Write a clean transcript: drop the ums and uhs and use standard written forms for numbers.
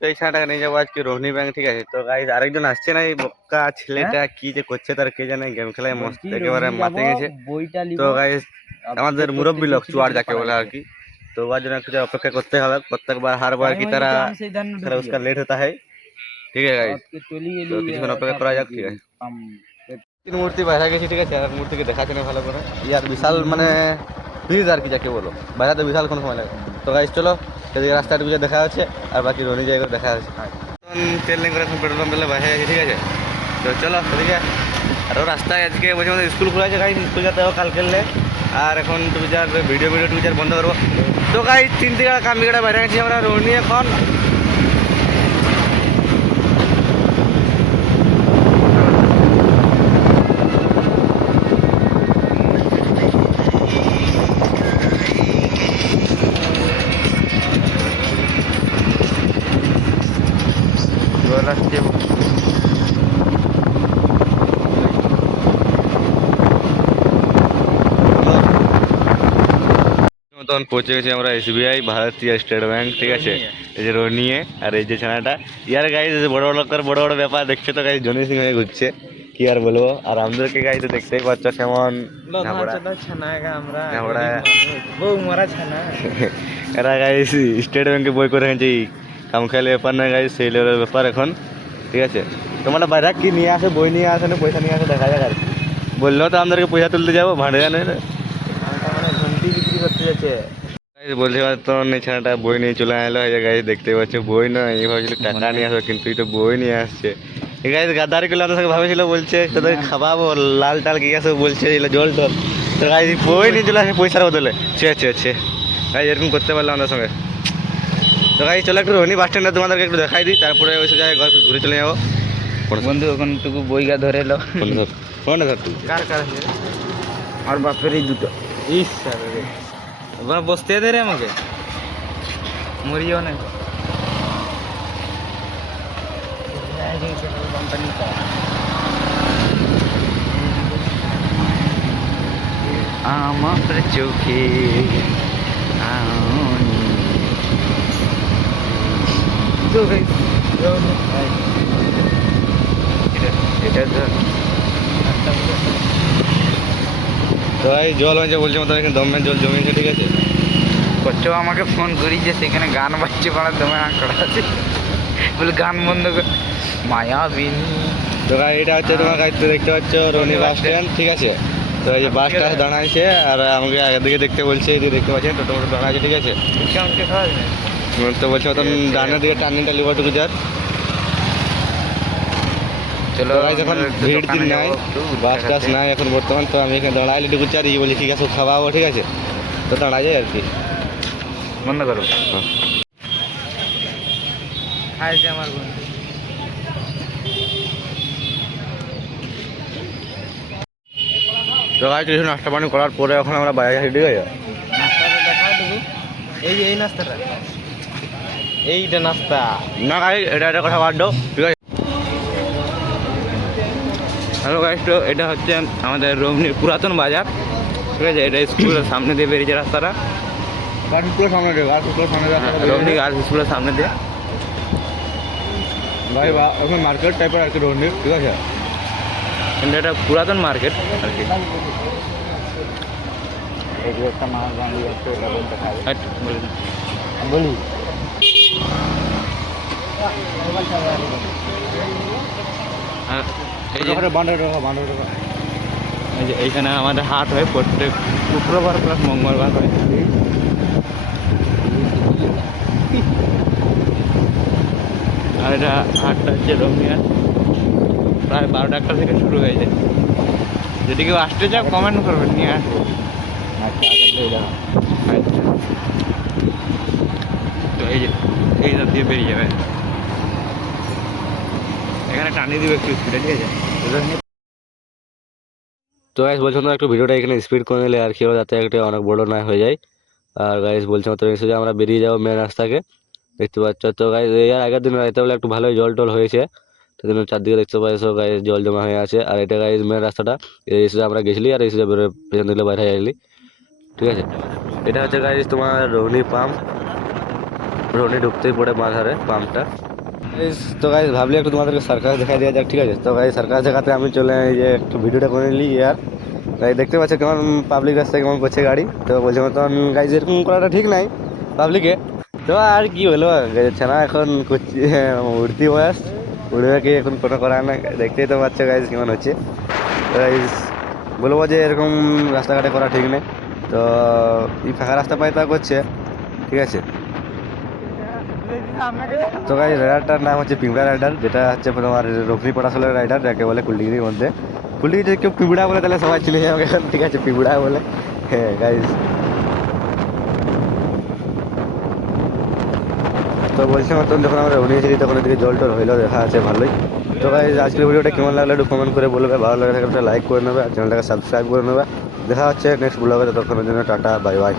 তো এই ছানাটাকে নিয়ে যাবো আজকে রোহিণী ব্যাংক, ঠিক আছে। তো গাইস আরেকজন আসছে না, এই বক্কা ছেলেটা কি যে করছে তার কে জানে, গেম খেলায় মস্ত একেবারে মাতে গেছে। তো গাইস আমাদের মুরব্বী লোক চুয়ার যাকে বলে আর কি, তো ওর জন্য একটু অপেক্ষা করতে হবে, প্রত্যেকবার হারবার কি তারা उसका लेट होता है, ঠিক আছে গাইস। তো কিছুক্ষণ অপেক্ষা করা যাক, ঠিক আছে। তিন মূর্তি বাইরে গেছি, ঠিক আছে, আর মূর্তিকে দেখাচ্ছে না ভালো করে, ইয়ার বিশাল মানে ভিড় আর কি যাকে বলো, বাইরে বিশাল কোনো সময় লাগে। তো গাইস চলো সেদিকে রাস্তাটা বুঝে দেখা হচ্ছে, আর বাকি রনি জায়গা দেখা হচ্ছে। তেল নেই করে এখন পেট্রোল পাম্প পেলে বাইরে গেছি, ঠিক আছে। তো চলো সেদিকে। আর ও রাস্তায় আজকে বলছে আমাদের স্কুল খোলা আছে গাইস, স্কুল যেতে হবে কাল খেললে। আর এখন টুইটার ভিডিও টুইটার বন্ধ করবো। তো গাইস 3 থেকে কামিকাটা বাইরে গেছি আমরা রনি এখন। তখন পৌঁছে গেছি আমরা SBI ভারতীয় স্টেট ব্যাংক, ঠিক আছে। এই যে রনিয়ে আর এই যে ছানাটা, ইয়ার গাইজ বড় বড় লোকের বড় বড় ব্যাপার দেখছে। তো গাইজ জনি সিং হয়ে ঘুরছে, কি আর বলবো। আর আমাদেরকে গাইজ দেখতেই পাচ্ছ কেমন এরা গাইজ স্টেট ব্যাংকে বই করে গেছি, কাম খেলে ব্যাপার না গাইজ, সেই লেভেলের ব্যাপার এখন, ঠিক আছে। তোমার বাইরে কি নিয়ে আসে, বই নিয়ে আসে না পয়সা নিয়ে আসে দেখা যাক আর কি। বললেও তো আমাদেরকে পয়সা তুলতে যাবো, ভাড়ে জানে ঘন্টি বিক্রি করতে যাচ্ছে। বলতে পারতো ছানাটা বই নিয়ে চলে এলো, এই গাইজ দেখতে পাচ্ছ বই না, এই ভাবছিল টাকা নিয়ে আসবে, কিন্তু এটা বই নিয়ে আসছে। এই গাইজ গাদ্দারি করলে আমাদের সঙ্গে ভাবেছিল, বলছে তোদের খাওয়াবো লাল টাল কি আছে বলছে, জল টল। তো গাইজ বই নিয়ে চলে আসে পয়সার বদলে, ছে গাইজ এরকম করতে পারলাম আমাদের সঙ্গে। তো গাইজ চলো একটু রোহিণী বাস স্ট্যান্ডে তোমাদেরকে একটু দেখাই দিই, তারপরে ওই সব জায়গায় ঘুরে চলে যাবো। বন্ধু ওখানটুকু বইগা ধরে এলো, ফোনটা ধর তুই কার আর বাপের এই দুটো ইচ্ছা রে, ওখানে বসতে দে রে আমাকে, মরিও না। আমার চোখে এটা তো এই জল হয়েছে বলছে মতো, এখানে দমের জল জমেছে, ঠিক আছে। কচ্ছ আমাকে ফোন করিছে, সেখানে গান বাজছে, পাড়ার দমে আঁকড়া আছে, বলে গান বন্ধ কর মায়াবিনী। তো এটা হচ্ছে তোমার কাছে দেখতে পাচ্ছ রনি বাস স্ট্যান্ড, ঠিক আছে। তো এই যে বাসটা দাঁড়াইছে, আর আমাকে আগের দিকে দেখতে বলছে, এই দেখতে পাচ্ছেন টোটো মোটো দাঁড়াইছে, ঠিক আছে। তো বলছে মতন ডানের দিকে টার্নিংটা লিভারটুকু যার। চলো এখন ভিড় দিন নাই, বাস টাস নাই এখন বর্তমান। তো আমি এখানে দাঁড়াইলে টুকু চার বলি ঠিক আছে খাওয়াবো, ঠিক আছে। তো দাঁড়া যায় আর কি, বন্ধ করো। আমার তো গাড়ি কিছু নাস্তা পানি করার পরে এখন আমরা বাইরে যাই, ঠিক আছে। নাস্তাটা দেখাও দেবো, এই নাস্তাটা, এইটা নাস্তা না গাড়ি, এটা কথা বাদ দাও, ঠিক আছে। হ্যালো গাইস, তো এটা হচ্ছে আমাদের রোহিণীর পুরাতন বাজার, ঠিক আছে। এটা স্কুলের সামনে দিয়ে বেরিয়েছে রাস্তাটা, স্কুলের সামনে দিয়ে, রোহিণী গার্লস স্কুলের সামনে দিয়ে ভাই, ওখানে মার্কেট টাইপের আর কি রোহিণী, ঠিক আছে। কিন্তু এটা পুরাতন মার্কেট আর কি। একটা মাছ বাঁধি বলি এই যে এইখানে আমাদের হাট হয় প্রত্যেক শুক্রবার প্লাস মঙ্গলবার হয়। আর এটা হাটটা হচ্ছে রোহিণী, প্রায় 12টা থেকে শুরু হয়ে যায়। যদি কেউ আসতে চাও কমেন্ট করবেন, নিয়ে আসবো। তো এই সব দিয়ে বেরিয়ে যাবে, এখানে টানিয়ে দিবে একটু স্পিডে, ঠিক আছে। তো গাইস বলছিলাম একটু ভিডিওটা এখানে স্পিড করে নিলে আর কি, যাতে একটা অনেক বড় না হয়ে যায়। আর গাইস বলছিলাম তো এসে আমরা বেরিয়ে যাবো মেন রাস্তাকে, দেখতে পাচ্ছ। তো গাইস এর আগের দিন রাতে বেলা একটু ভালোই জল টল হয়েছে, তো চারদিকে দেখতে পাচ্ছ গাইস জল জমা হয়ে আছে। আর এটা গাইস মেন রাস্তাটা, এসে আমরা গেছিলি আর এসে পেছন দিকে বাইরে আইলি, ঠিক আছে। এটা হচ্ছে গাইস তোমার রোহিণী পাম্প, রনি ঢুকতেই পড়ে মাঝারে পাম্পটা। তো গাইস ভাবলি একটু তোমাদেরকে সার্কাস দেখাই দেওয়া যাক, ঠিক আছে? তো গাইস সার্কাস দেখাতে আমি চলে এই যে একটু ভিডিওটা করে নিলি আর গাইস দেখতে পাচ্ছ কেমন পাবলিক রাস্তায় কেমন করছে গাড়ি। তো বলছে মতন গাইস এরকম করাটা ঠিক নাই পাবলিকে। তো আর কি হলো ছানা এখন করছি উঠতি বয়স, উঠবে কি এখন কোনো করার না। দেখতেই তো পাচ্ছ গাইস কেমন হচ্ছে। তো গাইস বলবো যে এরকম রাস্তাঘাটে করা ঠিক নেই। তো এই ফাঁকা রাস্তা পাই তা করছে, ঠিক আছে? তো গাইস রাইডারটার নাম হচ্ছে পিঁপড়া রাইডার, যেটা হচ্ছে তোমার রঘুনি পটাশলের রাইডার, যাকে বলে কুলডিগিরির মধ্যে। কুলডিগিরি যদি কেউ পিঁপড়া বলে তাহলে সবাই চিনে যাবে এখন, ঠিক আছে? পিঁপড়া বলে, হ্যাঁ গাইস। তো বলছি মতন যখন আমরা উনিয়েছিলি তখন এদিকে জল টল হইলো, দেখা আছে ভালোই। তো গাইস আজকের ভিডিওটা কেমন লাগলো একটু কমেন্ট করে বলবে, ভালো লাগে থাকলে লাইক করে নেবে আর চ্যানেলটাকে সাবস্ক্রাইব করে নেবে। দেখা হচ্ছে নেক্সট ব্লগে, ততক্ষণের জন্য টাটা বাই বাই।